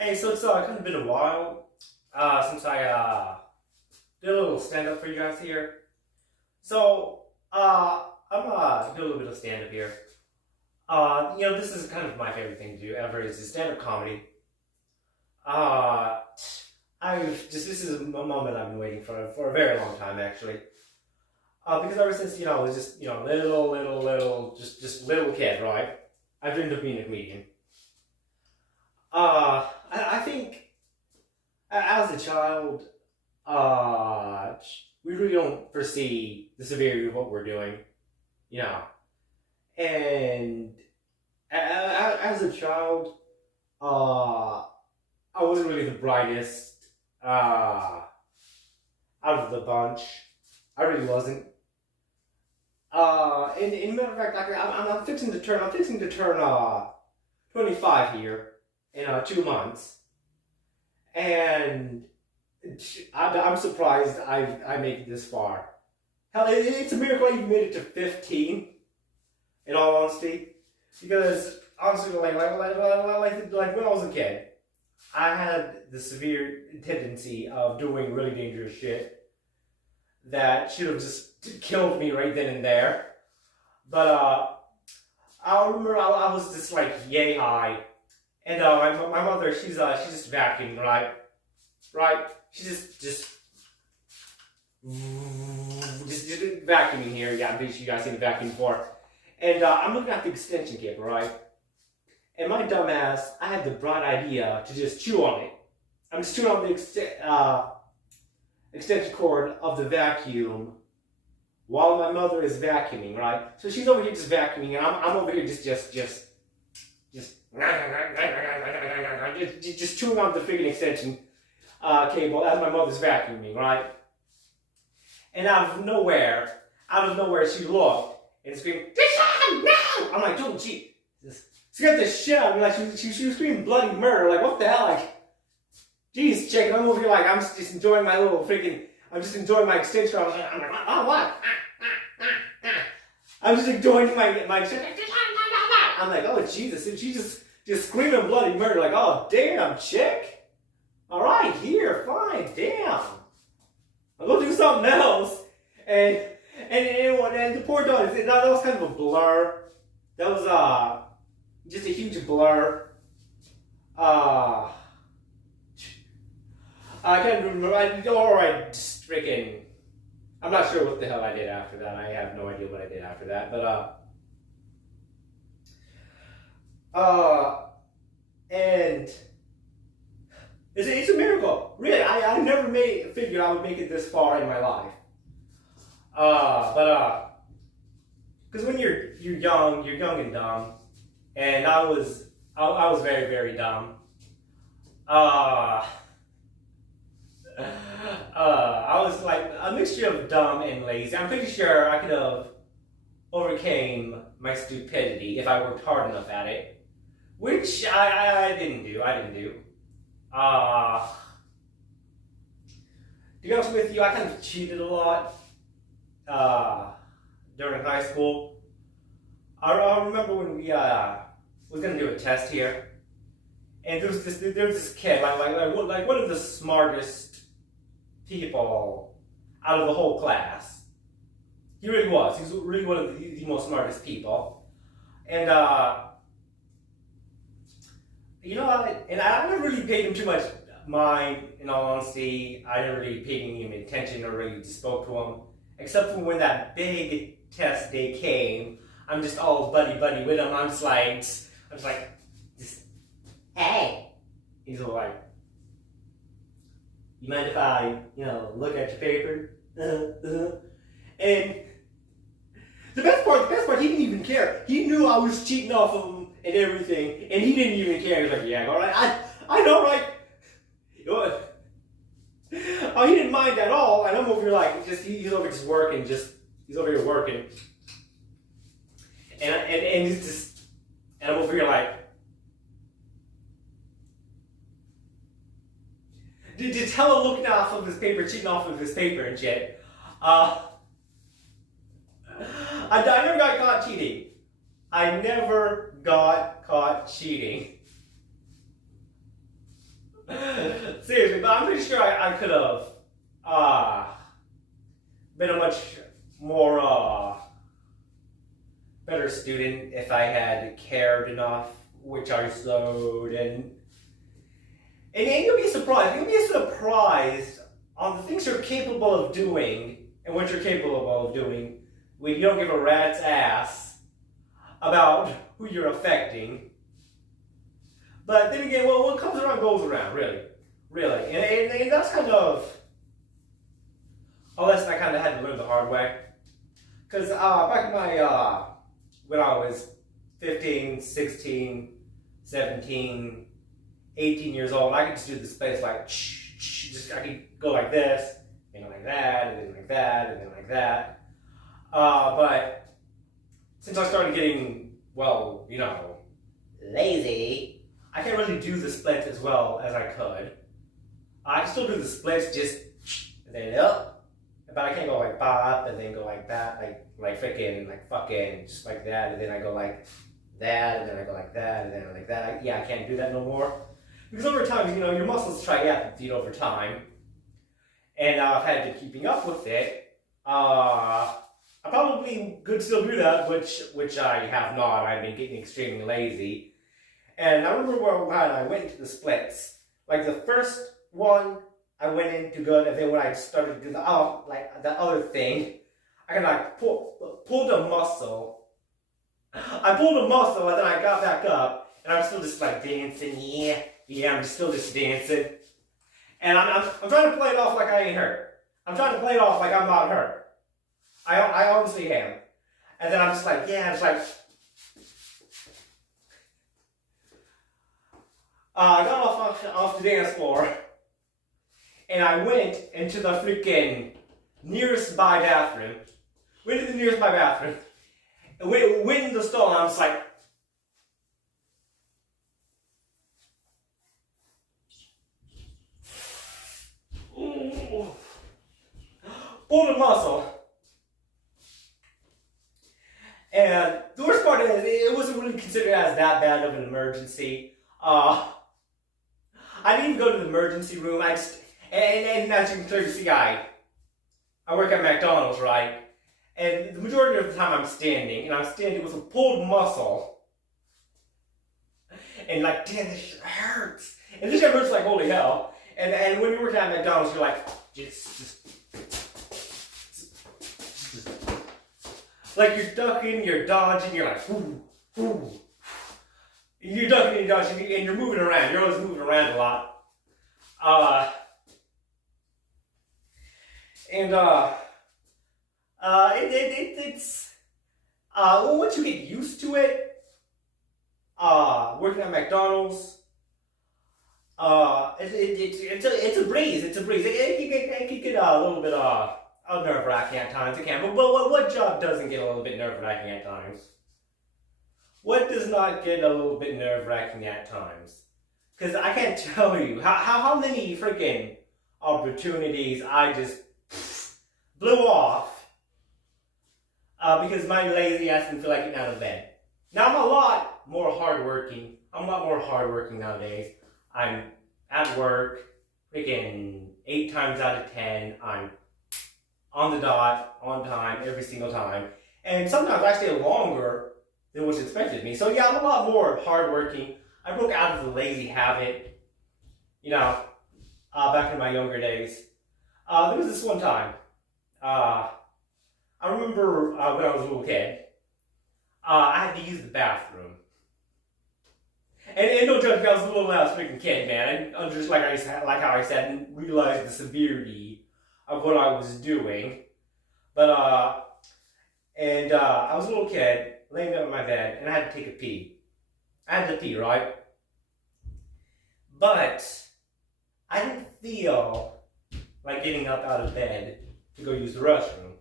Hey, so it's kind of been a while since I did a little stand up for you guys here. So I'm do a little bit of stand up here. This is kind of my favorite thing to do ever is stand up comedy. Uh, this is a moment I've been waiting for a very long time actually. Because ever since I was just little just little kid, right? I've dreamed of being a comedian. I think as a child, uh, we really don't foresee the severity of what we're doing, you know. And as a child, uh, I wasn't really the brightest uh, out of the bunch. I really wasn't. In matter of fact, I'm fixing to turn 25 here in 2 months, and I'm surprised I made it this far. Hell, it's a miracle I even made it to 15. In all honesty, because honestly, like when I was a kid, I had the severe tendency of doing really dangerous shit that should have just killed me right then and there. But I remember I was just like yay high, and my mother she's just vacuuming right. She's just vacuuming here. Yeah, I'm pretty sure you guys seen the vacuum before. And I'm looking at the extension cable, right? And my dumbass, I had the bright idea to just chew on it. I'm just chewing on the extension cord of the vacuum while my mother is vacuuming, right? So she's over here just vacuuming, and I'm over here just chewing on the freaking extension cable as my mother's vacuuming, right? And out of nowhere, she looked and screamed, "Deshaun, no!" I'm like, dude, she scared the shit out of me. Like, she was screaming bloody murder. Like, what the hell? Like, geez, chick, I'm over here like, I'm just enjoying my little freaking, I'm just enjoying my extension. I'm like, oh, what? I'm just enjoying my extension. I'm like, oh, Jesus. And she's just screaming bloody murder. Like, oh, damn, chick. All right, here, fine, damn. I'll go do something else. And the poor dog, that was kind of a blur. That was just a huge blur. I can't remember. Just freaking. I'm not sure what the hell I did after that. I have no idea what I did after that. And it's a miracle. Really, I never figured I would make it this far in my life. Because when you're young and dumb, and I was very very dumb. I was like a mixture of dumb and lazy. I'm pretty sure I could have overcame my stupidity if I worked hard enough at it, which I didn't do. To be honest with you, I kind of cheated a lot during high school. I remember when we was gonna do a test here, and there was this kid like one of the smartest people out of the whole class. He really was. He was really one of the most smartest people, and and I never really paid him too much mind. In all honesty, I never really paid him attention or really spoke to him, except for when that big test day came. I'm just all buddy with him. I'm just like, hey. He's all like, you mind if I, look at your paper? And the best part, he didn't even care. He knew I was cheating off of him and everything, and he didn't even care. He was like, yeah, all right, I know, right? Oh, he didn't mind at all, and I'm over here like, he's over just working, he's over here working. And he's just, and I'm over here like, just hella looking off of his paper, cheating off of his paper and shit. I never got caught cheating. I never got caught cheating. Seriously, but I'm pretty sure I could have been a much more better student if I had cared enough, which I slowed. And you'll be surprised. You'll be surprised on the things you're capable of doing and what you're capable of doing when you don't give a rat's ass about who you're affecting. But then again, well, what comes around goes around, really. Really. And that's kind of a lesson I kind of had to learn the hard way. Because back in my, when I was 15, 16, 17, 18 years old, I could just do the space like, just I could go like this, and like that, and then like that, and then like that. But since I started getting, well, you know, lazy, I can't really do the splits as well as I could. I can still do the splits, just and then up, but I can't go like pop and then go like that, like freaking, like fucking, just like that, and then I go like that, and then I go like that, and then like that. I can't do that no more. Because over time, you know, your muscles try atrophy over time. And I've had to keeping up with it. I probably could still do that, which I have not. I've been getting extremely lazy. And I remember when I went into the splits. Like the first one, I went into good, and then when I started to do the other thing, I kind of like pulled a muscle. I pulled a muscle, and then I got back up, and I'm still just like dancing, yeah, I'm still just dancing. And I'm trying to play it off like I ain't hurt. I'm trying to play it off like I'm not hurt. I honestly am. And then I'm just like, yeah, it's like, I got off the dance floor, and I went into the freaking nearest by bathroom. Went to the nearest by bathroom, and went in the stall, and I'm just like, pulled a muscle. And the worst part is, it wasn't really considered as that bad of an emergency. I didn't even go to the emergency room. I just, and as you can clearly see, I work at McDonald's, right? And the majority of the time I'm standing, and I'm standing with a pulled muscle. And like, damn, this shit hurts. And this shit hurts like holy hell. And when you work at McDonald's, you're like, just like you're ducking, you're dodging, you're like, ooh, ooh. You're ducking and dodging, and you're moving around. You're always moving around a lot. It's well, once you get used to it, working at McDonald's, it's a breeze. It's a breeze. It can get a little bit nerve-wracking at times. It can. But what job doesn't get a little bit nerve-wracking at times? What does not get a little bit nerve-wracking at times? Because I can't tell you how many freaking opportunities I just blew off because my lazy ass didn't feel like getting out of bed. Now I'm a lot more hardworking. I'm a lot more hardworking nowadays. I'm at work freaking 8 times out of 10. I'm on the dot, on time, every single time. And sometimes I stay longer than what's expected of me. So yeah, I'm a lot more hardworking. I broke out of the lazy habit, you know, back in my younger days. There was this one time, I remember when I was a little kid, I had to use the bathroom. And don't judge me, I was a little freaking kid, man. I just like how I said, didn't realize the severity of what I was doing. But I was a little kid, laying down on my bed, and I had to take a pee. I had to pee, right? But I didn't feel like getting up out of bed to go use the restroom.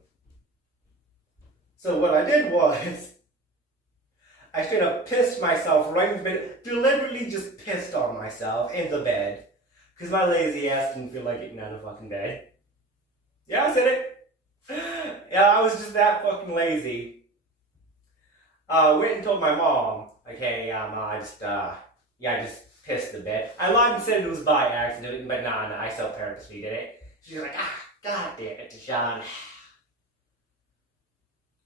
So what I did was, I straight up pissed myself right in the bed, deliberately just pissed on myself in the bed, because my lazy ass didn't feel like getting out of fucking bed. Yeah, I said it. Yeah, I was just that fucking lazy. Went and told my mom, okay, I just pissed a bit. I lied and said it was by accident, but nah, I still purposely did it. She's like, god damn it, Deshaun.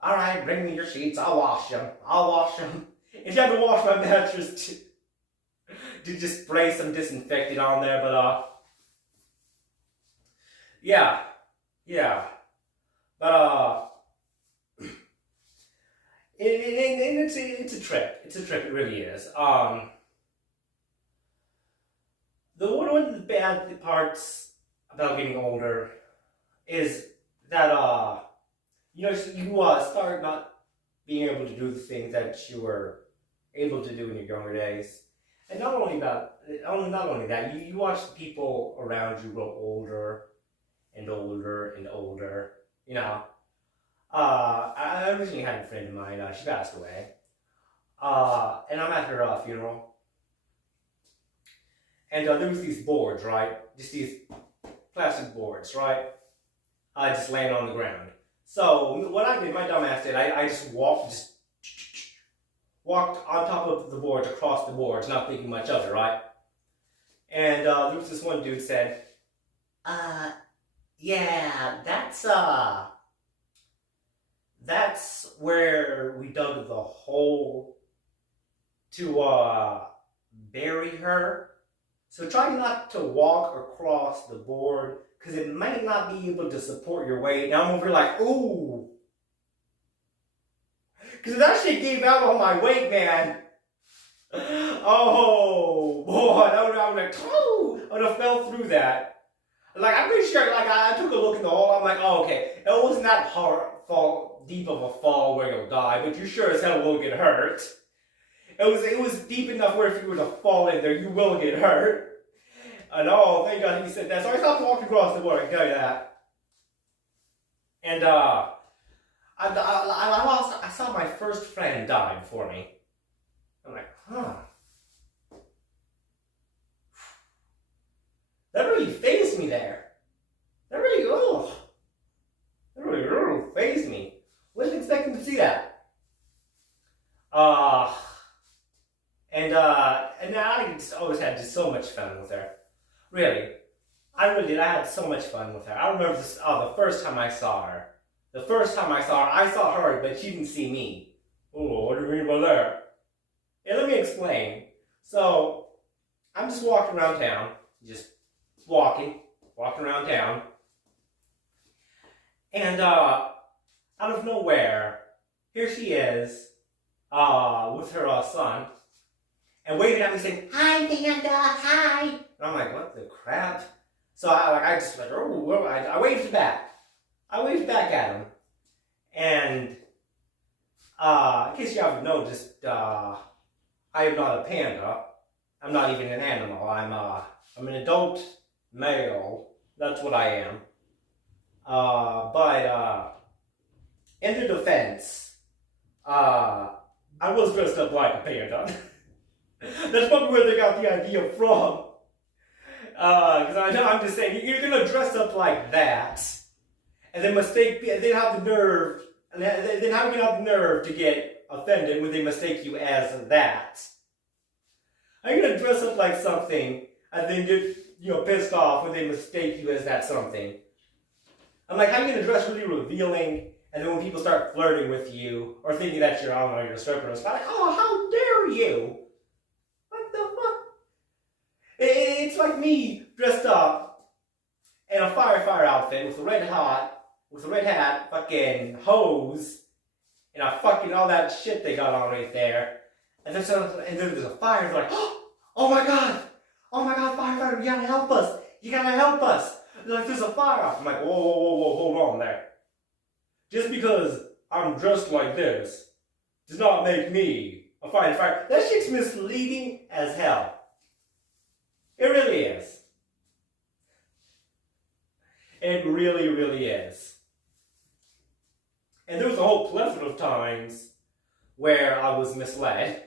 Alright, bring me your sheets, I'll wash them. And she had to wash my mattress to just spray some disinfectant on there, but yeah. But it's a trip. It's a trip, it really is. One of the bad parts about getting older is that you start not being able to do the things that you were able to do in your younger days. And not only that, you watch the people around you grow older and older and older. You know, I originally had a friend of mine. She passed away, and I'm at her funeral. And there was these boards, right? Just these plastic boards, right? Just laying on the ground. So what I did, my dumb ass did, I just walked on top of the boards, across the boards, not thinking much of it, right? And there was this one dude said, yeah, that's where we dug the hole to bury her. So try not to walk across the board, because it might not be able to support your weight. And I'm over like, ooh. Because that shit gave out on my weight, man. Oh, boy. I would have fell through that. Like, I'm pretty sure, like, I took a look in the hole. I'm like, oh, okay. It wasn't that deep of a fall where you'll die, but you sure as hell will get hurt. It was deep enough where if you were to fall in there, you will get hurt. And oh, thank God he said that. So I stopped walking across the board, I can tell you that. And I saw my first friend die before me. I'm like, huh. That really fazed me there. That really fazed me. Wasn't expecting to see that. And I just always had just so much fun with her. Really. I really did. I had so much fun with her. I remember this, the first time I saw her. I saw her, but she didn't see me. Oh, what do you mean by that? Yeah, let me explain. So, I'm just walking around town. Just walking around town. And, out of nowhere, here she is, with her son, and waving at me saying, "Hi, Panda, hi." And I'm like, what the crap? So I waved back. I waved back at him. And, in case you haven't noticed, I am not a panda. I'm not even an animal. I'm an adult male. That's what I am. But in their defense, I was dressed up like a panda. That's probably where they got the idea from. Because I'm just saying, you're gonna dress up like that, and then have the nerve, and then how can you have the nerve to get offended when they mistake you as that? Are you gonna dress up like something and then get pissed off when they mistake you as that something? I'm like, how are you gonna dress really revealing, and then when people start flirting with you or thinking that you're a stripper, it's like, oh, how dare you? What the fuck? It's like me dressed up in a firefighter outfit with a red hat, fucking hose, and all that shit they got on right there. And then there's a fire, and they're like, oh my god, firefighter, you gotta help us. They're like, there's a fire. I'm like, whoa, hold on there. Just because I'm dressed like this does not make me a firefighter. That shit's misleading as hell. It really is. It really, really is. And there was a whole plethora of times where I was misled.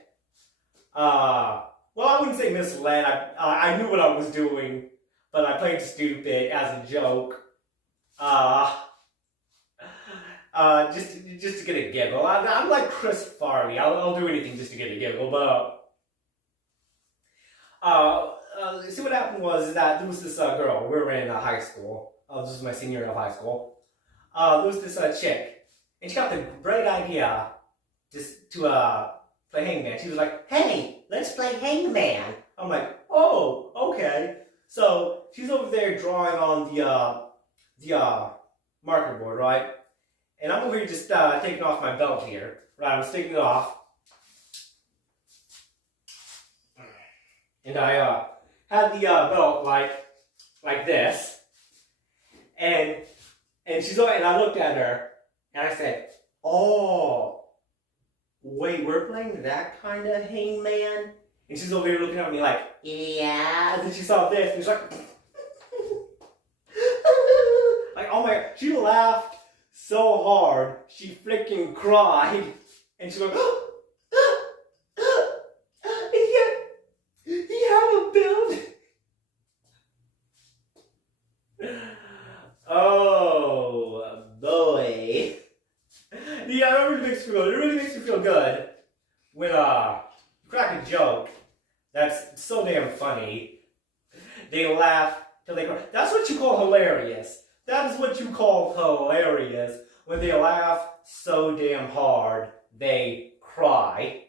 Well, I wouldn't say misled. I knew what I was doing, but I played stupid as a joke. Just to get a giggle. I'm like Chris Farley. I'll do anything just to get a giggle. But See what happened was that there was this girl. We were in high school. This was my senior year of high school. There was this chick, and she got the bright idea just to play hangman. She was like, "Hey, let's play hangman." I'm like, "Oh, okay." So she's over there drawing on the marker board, right? And I'm over here just taking off my belt here, right? I'm sticking it off, and I had the belt like this, and she's over, and I looked at her, and I said, "Oh, wait, we're playing that kind of hangman?" And she's over here looking at me like, "Yeah." And then she saw this, and she's like, like, oh my, she laughed so hard, she freaking cried, and she went, he had a build. Oh boy. Yeah, that really makes me feel good. It really makes me feel good when you crack a joke that's so damn funny. They laugh till they cry. That's what you call hilarious. That is what you call hilarious. When they laugh so damn hard, they cry.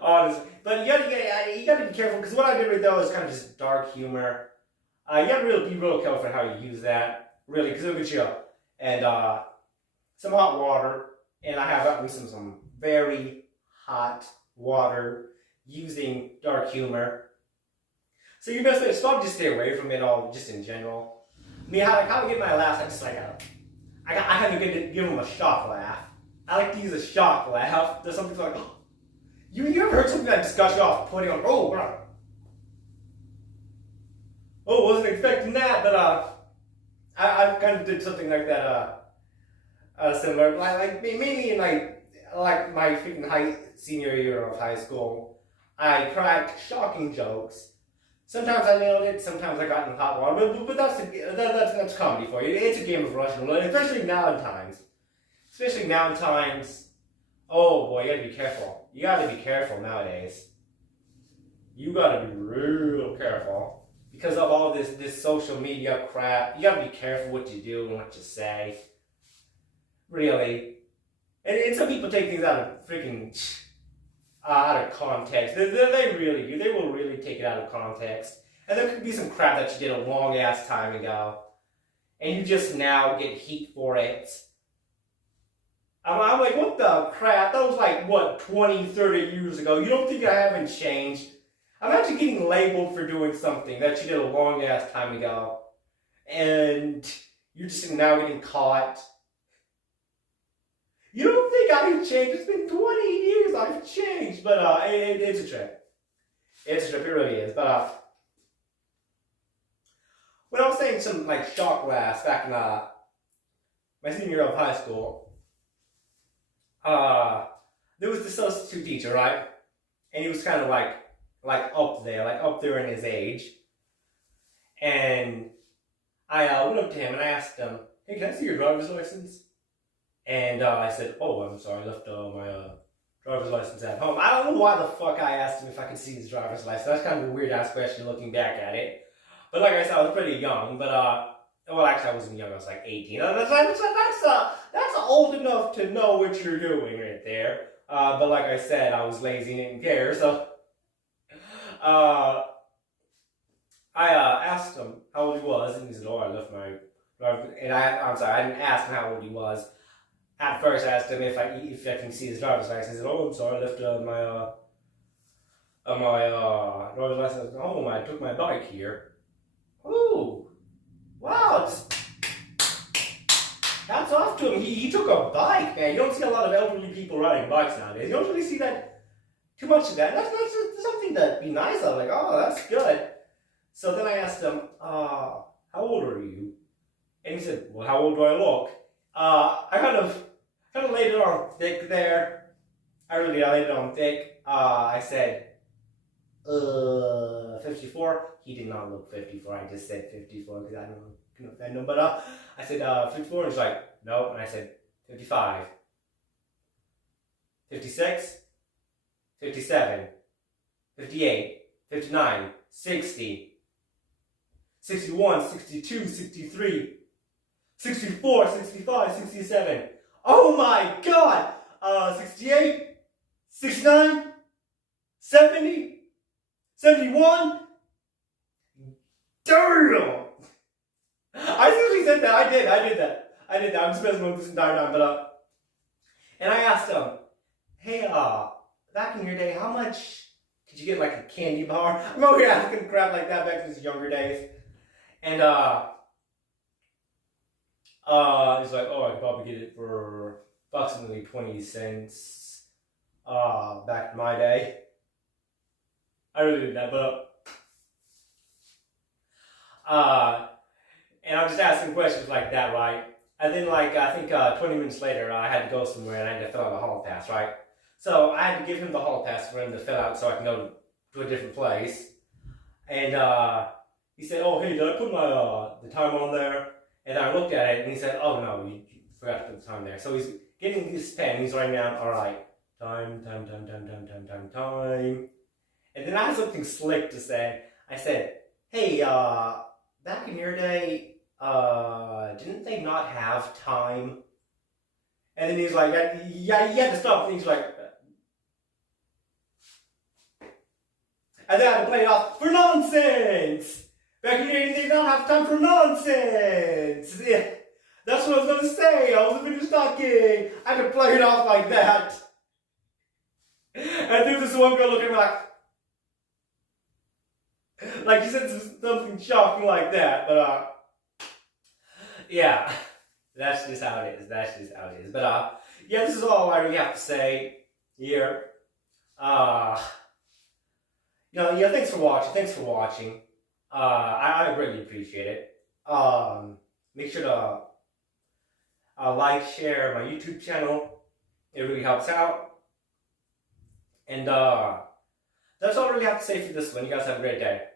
Honestly. But you gotta be careful, because what I did right there was kind of just dark humor. You gotta really be real careful how you use that. Really, because it'll get you up. And some hot water. And I have got me some very hot water using dark humor. So your best way is probably just stay away from it all, just in general. I mean, how I get my laughs, I just like, I have to give them a shock laugh. I like to use a shock laugh. There's something like, oh. You ever heard something that disgusts you off putting on, oh, bro. Oh, wasn't expecting that, but I kind of did something like that, similar. Like mainly in like my freaking senior year of high school, I cracked shocking jokes. Sometimes I nailed it, sometimes I got in hot water, but that's comedy for you. It's a game of Russian roulette, especially now in times. Oh boy, you gotta be careful. You gotta be careful nowadays. You gotta be real careful. Because of all this social media crap, you gotta be careful what you do and what you say. Really. And some people take things out of freaking out of context. They really do. They will really take it out of context. And there could be some crap that you did a long ass time ago, and you just now get heat for it. I'm like, what the crap? That was like, what, 20, 30 years ago. You don't think I haven't changed? I'm actually getting labeled for doing something that you did a long ass time ago, and you're just now getting caught. You don't think I've changed? It's been 20 years I've changed. But it's a trip. It's a trip, it really is. But when I was saying some like shock laughs back in my senior year of high school, there was this substitute teacher, right? And he was kind of like up there in his age. And I went up to him and I asked him, "Hey, can I see your driver's license?" And I said, "Oh, I'm sorry, I left my driver's license at home." I don't know why the fuck I asked him if I could see his driver's license. That's kind of a weird ass question looking back at it. But like I said, I was pretty young. But well, actually, I wasn't young. I was like 18. That's old enough to know what you're doing right there. But like I said, I was lazy and didn't care. So I asked him how old he was, and he said, "Oh, I left my driver's." And I'm sorry, I didn't ask him how old he was. At first, I asked him if I can see his driver's license. He said, "Oh, I'm sorry, I left my driver's license at home. I took my bike here." Oh, wow! Hats off to him. He took a bike, man. You don't see a lot of elderly people riding bikes nowadays. You don't really see that too much of that. That's something to be nice of. Like, oh, that's good. So then I asked him, "How old are you?" And he said, "Well, how old do I look?" I kind of laid it on thick there. I laid it on thick. I said, 54. He did not look 54. I just said 54 because I don't know if I know. But I said 54, and he's like, "No." And I said 55. 56. 57. 58, 59, 60, 61, 62, 63, 64, 65, 67. Oh my god! 68, 69, 70, 71. Damn! I seriously said that. I did that. I'm just messing with this entire time, but and I asked him, hey, back in your day, how much did you get like a candy bar? I'm over here asking crap like that back in his younger days. And he's like, oh, I could probably get it for approximately 20 cents back in my day. I really did that, but and I'm just asking questions like that, right? And then like I think 20 minutes later I had to go somewhere and I had to fill out a hall pass, right? So I had to give him the hall pass for him to fill out so I can go to a different place. And he said, oh hey, did I put my the time on there? And I looked at it and he said, oh no, you forgot to put the time there. So he's getting his pen, he's writing down, alright, time. And then I had something slick to say. I said, hey, back in your day, didn't they not have time? And then he's like, yeah, you had to stop. And he's like, and then I had to play it off for nonsense. Back in your day, they don't have time for nonsense. Yeah, that's what I was gonna say. I wasn't finished talking. I had to play it off like that. And then this one girl looked at me like she said something shocking like that, but yeah, that's just how it is. But yeah, this is all I really have to say here. Yeah, thanks for watching. I greatly appreciate it. Make sure to like, share my YouTube channel. It really helps out. And that's all I really have to say for this one. You guys have a great day.